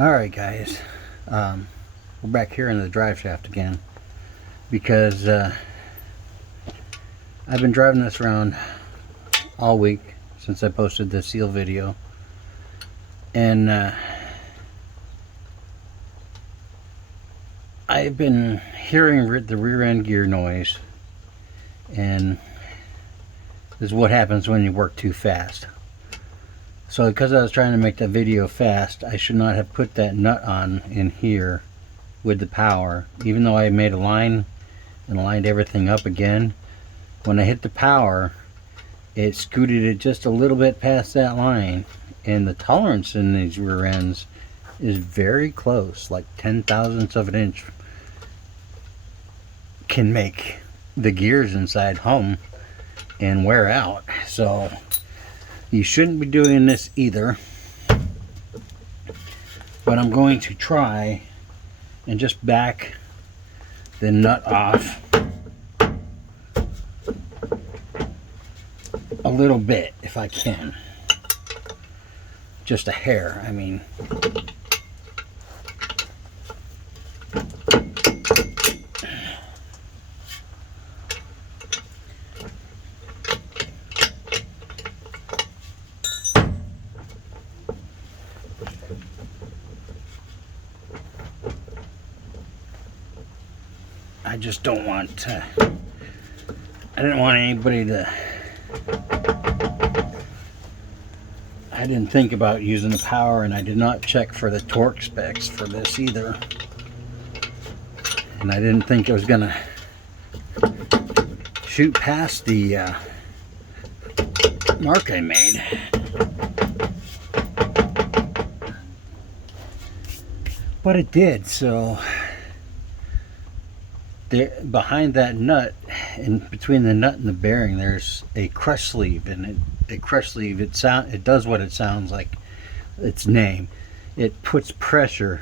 Alright guys, we're back here in the drive shaft again because I've been driving this around all week since I posted the seal video, and I've been hearing the rear end gear noise, and this is what happens when you work too fast. So because I was trying to make that video fast, I should not have put that nut on in here with the power. Even though I made a line and lined everything up again, when I hit the power, it scooted it just a little bit past that line, and the tolerance in these rear ends is very close, like 10,000ths of an inch can make the gears inside hum and wear out. So you shouldn't be doing this either, but I'm going to try and just back the nut off a little bit if I can. Just a hair, I mean. I just don't want to, I didn't want anybody to, I didn't think about using the power, and I did not check for the torque specs for this either. And I didn't think it was gonna shoot past the mark I made. But it did, so there, behind that nut, and between the nut and the bearing, there's a crush sleeve, and a crush sleeve, it does what it sounds like its name. It puts pressure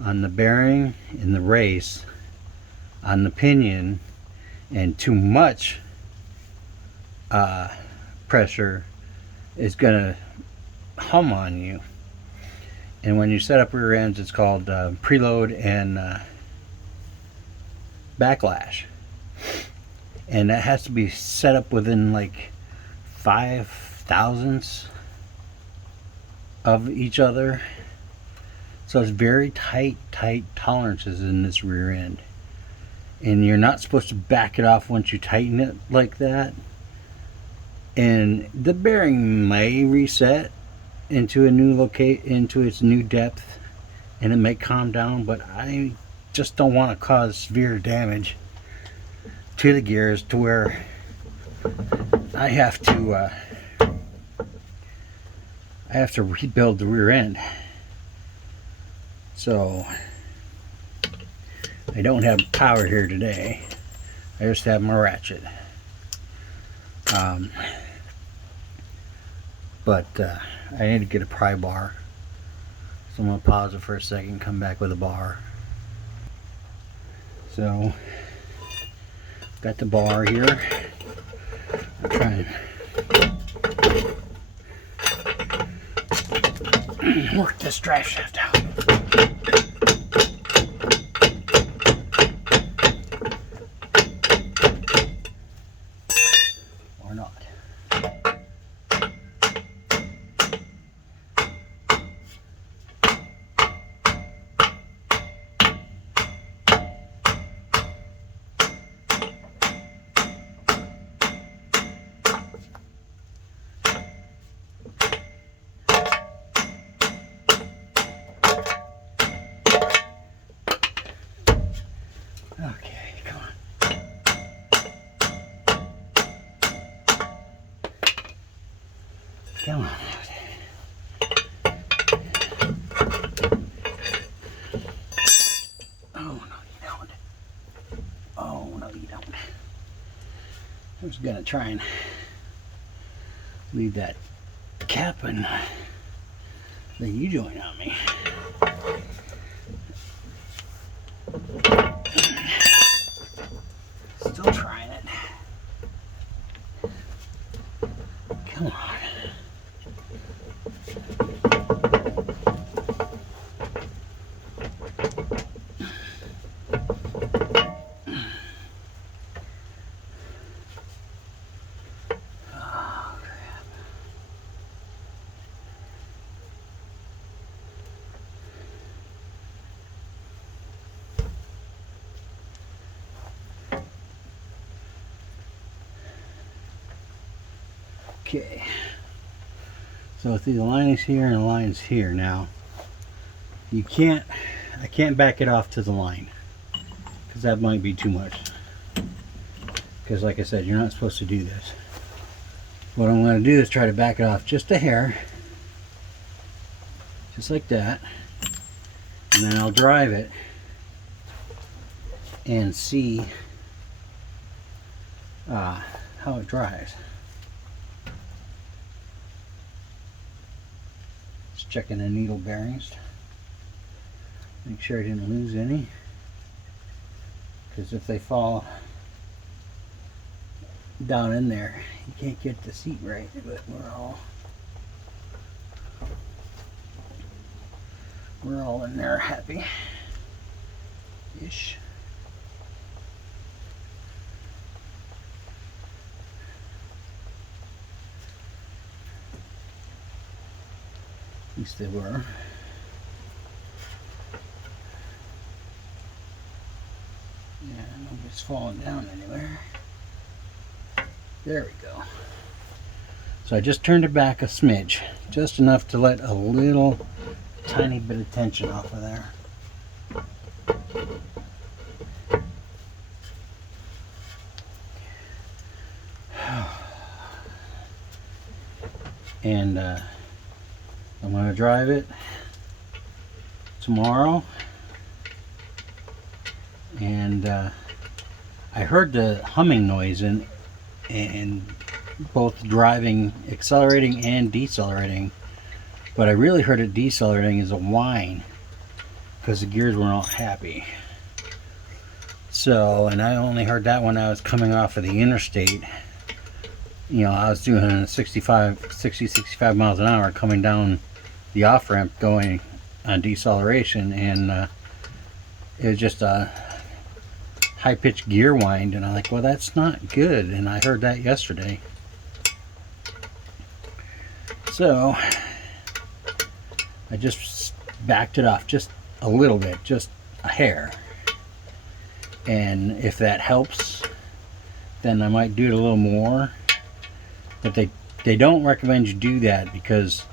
on the bearing in the race, on the pinion, and too much pressure is gonna hum on you. And when you set up rear ends, it's called preload and backlash, and that has to be set up within like 5,000ths of each other. So it's very tight tolerances in this rear end, and you're not supposed to back it off once you tighten it like that. And the bearing may reset into a new into its new depth, and it may calm down, but I just don't want to cause severe damage to the gears to where I have to rebuild the rear end. So I don't have power here today. I just have my ratchet. But I need to get a pry bar, so I'm gonna pause it for a second, come back with a bar. So, got the bar here. I'm trying to work this drive shaft out. Or not. Okay, come on. Come on. Oh, no, you don't. Oh, no, you don't. I'm just gonna try and leave that cap and the U-joint on me. Still trying it. Come on. Okay. So if the line is here and the line is here now, I can't back it off to the line because that might be too much. Because like I said, you're not supposed to do this. What I'm going to do is try to back it off just a hair, just like that, and then I'll drive it and see how it drives. Just checking the needle bearings, make sure I didn't lose any, because if they fall down in there, you can't get the seat right. But we're all in there happy ish. At least they were. Yeah, nobody's falling down anywhere. There we go. So I just turned it back a smidge, just enough to let a little tiny bit of tension off of there. And I'm going to drive it tomorrow. And I heard the humming noise and both driving, accelerating and decelerating, but I really heard it decelerating as a whine because the gears were not happy. So, and I only heard that when I was coming off of the interstate. You know, I was doing 60, 65 miles an hour coming down the off ramp going on deceleration, and it was just a high-pitched gear wind, and I'm like, well, that's not good. And I heard that yesterday. So I just backed it off just a little bit, just a hair. And if that helps, then I might do it a little more. But they don't recommend you do that, because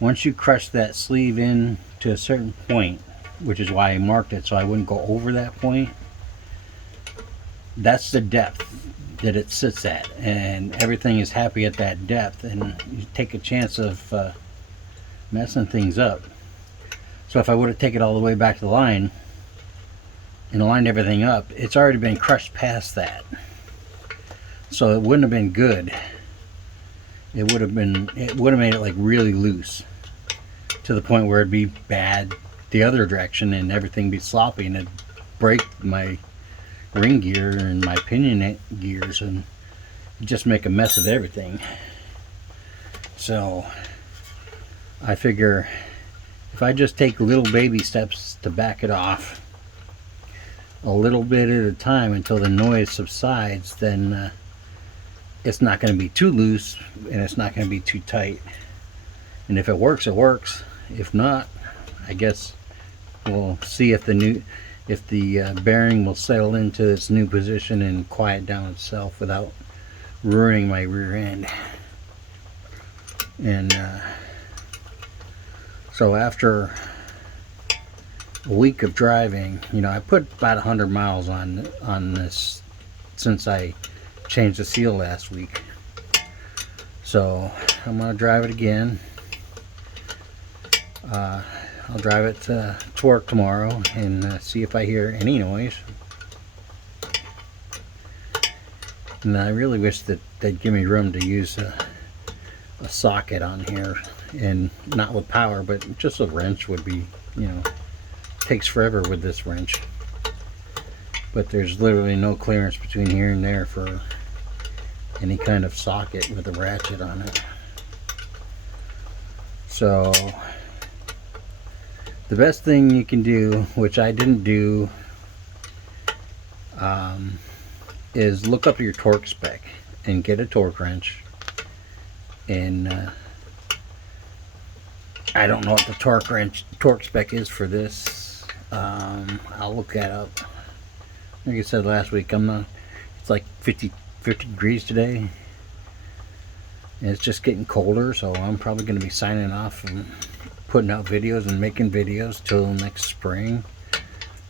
once you crush that sleeve in to a certain point, which is why I marked it so I wouldn't go over that point, that's the depth that it sits at, and everything is happy at that depth, and you take a chance of messing things up. So if I would have taken it all the way back to the line and lined everything up, it's already been crushed past that, so it wouldn't have been good. It would have made it like really loose to the point where it'd be bad the other direction and everything be sloppy, and it'd break my ring gear and my pinion gears and just make a mess of everything. So I figure if I just take little baby steps to back it off a little bit at a time until the noise subsides, then it's not going to be too loose and it's not going to be too tight. And if it works, it works. If not, I guess we'll see if the bearing will settle into its new position and quiet down itself without ruining my rear end. And so after a week of driving, you know, I put about 100 miles on this since I changed the seal last week. So I'm gonna drive it again. I'll drive it to work tomorrow and see if I hear any noise. And I really wish that they'd give me room to use a socket on here, and not with power, but just a wrench would be, you know, takes forever with this wrench. But there's literally no clearance between here and there for any kind of socket with a ratchet on it. So the best thing you can do, which I didn't do, is look up your torque spec and get a torque wrench. And I don't know what the torque spec is for this. I'll look that up. Like I said last week, it's like 50 degrees today. And it's just getting colder, so I'm probably going to be signing off and putting out videos and making videos till next spring.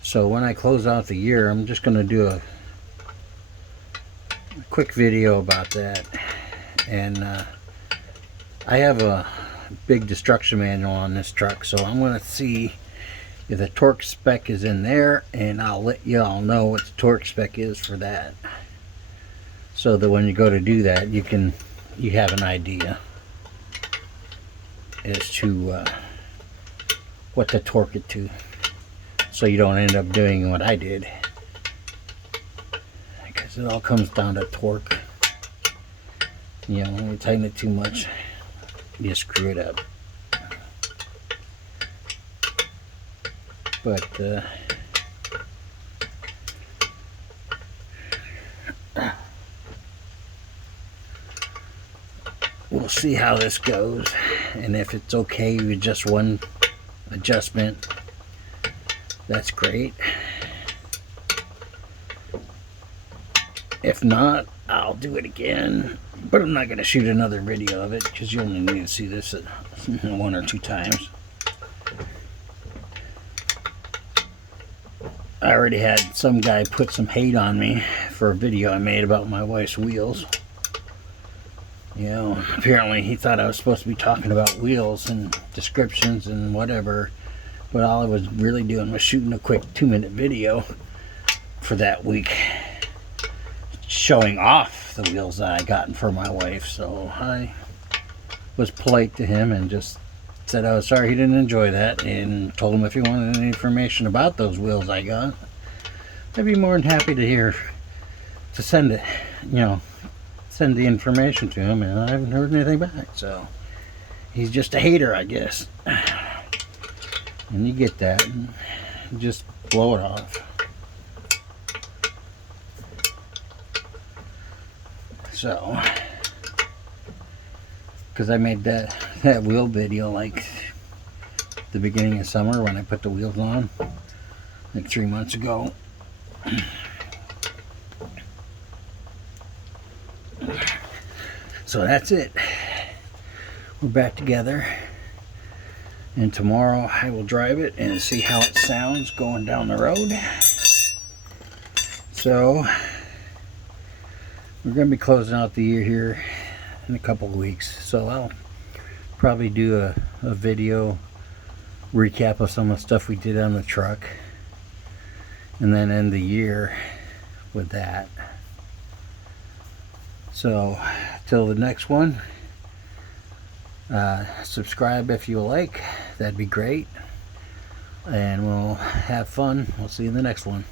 So when I close out the year, I'm just going to do a quick video about that. And I have a big destruction manual on this truck, so I'm going to see if the torque spec is in there, and I'll let you all know what the torque spec is for that, so that when you go to do that, you have an idea as to what to torque it to, so you don't end up doing what I did, because it all comes down to torque. You know, when you tighten it too much, you screw it up. But we'll see how this goes, and if it's okay with just one adjustment, that's great. If not, I'll do it again, but I'm not going to shoot another video of it, because you only need to see this one or two times. I already had some guy put some hate on me for a video I made about my wife's wheels. You know, apparently he thought I was supposed to be talking about wheels and descriptions and whatever, but all I was really doing was shooting a quick 2-minute video for that week, showing off the wheels that I gotten for my wife. So I was polite to him and just said I was sorry he didn't enjoy that, and told him if he wanted any information about those wheels I got, I'd be more than happy to send it, you know, send the information to him, and I haven't heard anything back. So he's just a hater, I guess. And you get that, and just blow it off. So, because I made that wheel video like the beginning of summer when I put the wheels on, like 3 months ago. So that's it. We're back together, and tomorrow I will drive it and see how it sounds going down the road. So we're going to be closing out the year here in a couple of weeks, so I'll probably do a video recap of some of the stuff we did on the truck, and then end the year with that. So till the next one, subscribe if you like, that'd be great, and we'll have fun. We'll see you in the next one.